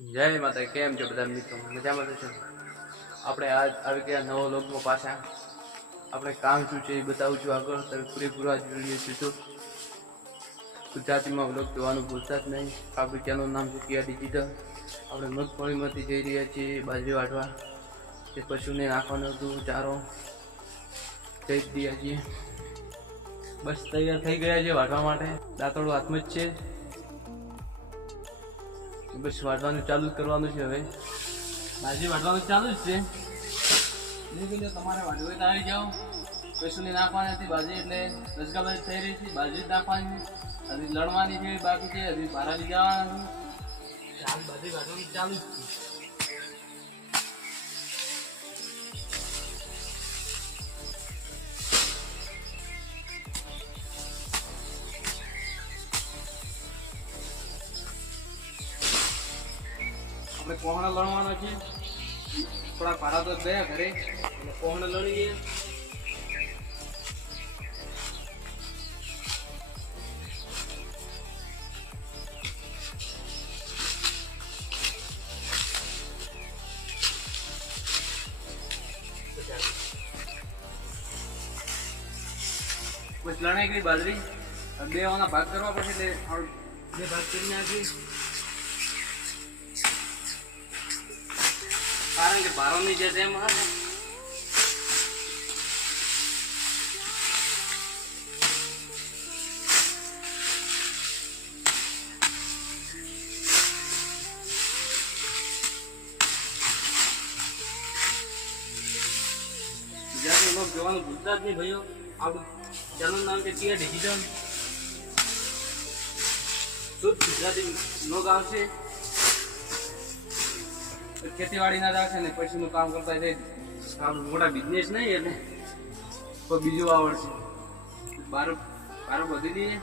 જય માતા કેમ છો બધા મિત્રો? મજામાં તો છો? આપણે આજ આવી ગયા નવો લોકમાં પાછા. આપણે કામ શું છે એ બતાવું છું આગળ. તમે પૂરેપૂરા જોઈએ તો ગુજરાતીમાં વ્લોગ જોવાનું ભૂલતા જ નહીં. આપણી ચેનલનું નામ છે કિયા ડિજિટલ આપણે મગફળીમાંથી જઈ રહ્યા છીએ બાજરી વાટવા. તે પશુને નાખવાનું હતું, ચારો. જઈ દઈએ છીએ. બસ તૈયાર થઈ ગયા છે વાટવા માટે. દાંતળું હાથમાં જ છે. બસ વાટવાનું ચાલુ જ કરવાનું છે હવે. ભાજી વાટવાનું ચાલુ જ છે. તમારે વાટવું આવી જાઓ. કશું નાખવાની હતી બાજી, એટલે રસગાબાજી થઈ રહી હતી. ભાજી નાખવાની. હજી લડવાની છે, બાકી છે, હજી બારાજી જવાનું. છે બાજી વાટવાનું ચાલુ જ છે. આપણે કોહણ લણવાનો છે થોડા ભાડા તો ગયા ઘરે, એટલે કોહણ લણીએ લણાઈ ગઈ બાજરી? બે ઓના ભાગ કરવા પડશે એટલે બે ભાગ કરી નાખી જેમ હા ને. ગુજરાતી લોક જોવાનું જ નહીં ભાઈઓ. આપણું ચેનલ નામ છે ટીઆર શુદ્ધ ગુજરાતી લોક આવશે ખેતીવાડીના રાખે ને પછીનું કામ કરતા જઈ આપણું મોટા બિઝનેસ નહીં એટલે કોઈ બીજું આવડશે. બાર બાર વધી દઈએ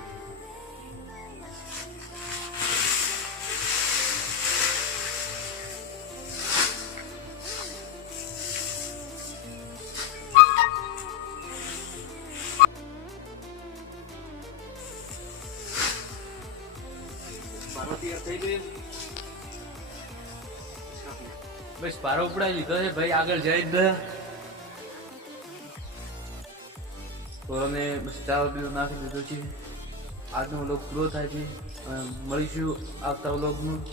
તૈયાર થઈ ગઈ બસ પારો ઉપડાઈ લીધો છે. ભાઈ, આગળ જઈ જ પોરોને બસ ચાવલ બીજું નાખી દીધો છે. આજનો વ્લોગ પૂરો થાય છે. મળીશું આવતા વ્લોગનું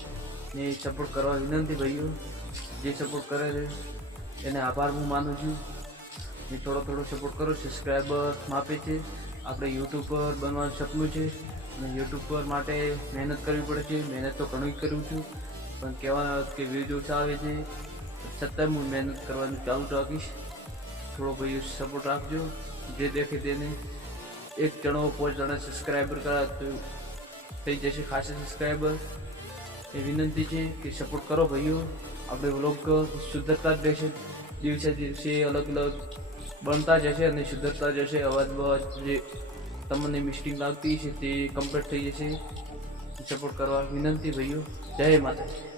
ને સપોર્ટ કરવા વિનંતી ભાઈઓ. જે સપોર્ટ કરે છે, એને આભાર હું માનું છું. ને થોડો થોડો સપોર્ટ કરો. સબસ્ક્રાઈબર માપે છે. આપણે યુટ્યુબ પર બનવાનું સપનું છે. અને યુટ્યુબ પર માટે મહેનત કરવી પડે છે. મહેનત તો ઘણું કરું છું. પણ કહેવાનો કે વીડિયો ઓછા આવે છે. છતાં હું મહેનત કરવાનું ચાલુ રાખીશ. થોડો ભાઈ સપોર્ટ રાખજો. જે દેખે તેને. એક જણો પાંચ જણા સબસ્ક્રાઈબર કરા તો થઈ જશે ખાસા સબસ્ક્રાઈબર એ વિનંતી છે કે સપોર્ટ કરો ભાઈઓ. આપણે વ્લોગ શુદ્ધતા જ રહેશે. દિવસે દિવસે અલગ અલગ બનતા જશે અને શુદ્ધતા જશે. અવાજ બવાજ જે તમને મિસ્ટેક લાગતી છે તે કમ્પ્લીટ થઈ જશે. સપોર્ટ કરવા વિનંતી ભાઈઓ. જય માતાજી.